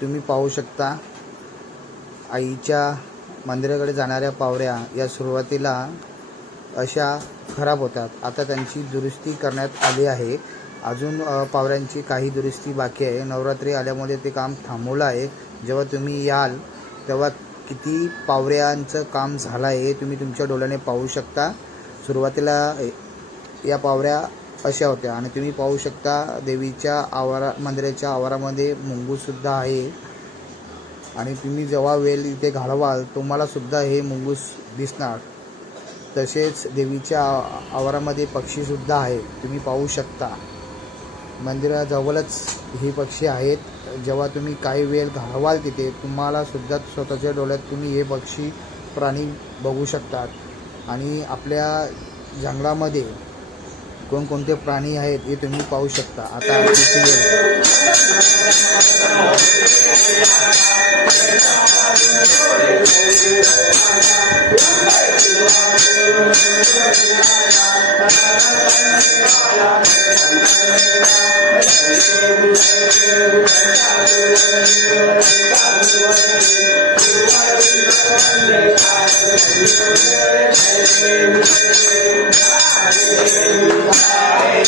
तुम्ही पाहू शकता आईच्या मंदिराकडे जाणाऱ्या पावऱ्या या सुरुवातीला अशा खराब होतात. आता त्यांची दुरुस्ती करण्यात आली आहे. अजून पावऱ्यांची काही दुरुस्ती बाकी आहे. नवरात्री आल्यामुळे ते काम थांबवलं आहे. जेव्हा तुम्ही याल तेव्हा किती पावऱ्यांचं काम झालं आहे तुम्ही तुमच्या डोळ्याने पाहू शकता. सुरुवातीला या पावऱ्या अशा होत्या. आणि तुम्ही पाहू शकता देवीच्या आवारा मंदिराच्या आवारामध्ये मुंगूससुद्धा आहे. आणि तुम्ही जेव्हा वेल इथे घालवाल तुम्हालासुद्धा हे मुंगूस दिसणार. तसेच देवीच्या आ- आवारामध्ये पक्षीसुद्धा आहेत. तुम्ही पाहू शकता. मंदिराजवळच ही पक्षी आहेत. जेव्हा तुम्ही काही वेळ घालवाल तिथे तुम्हालासुद्धा स्वतःच्या डोळ्यात तुम्ही हे पक्षी प्राणी बघू शकतात. आणि आपल्या जंगलामध्ये कोणकोणते प्राणी आहेत हे तुम्ही पाहू शकता. आता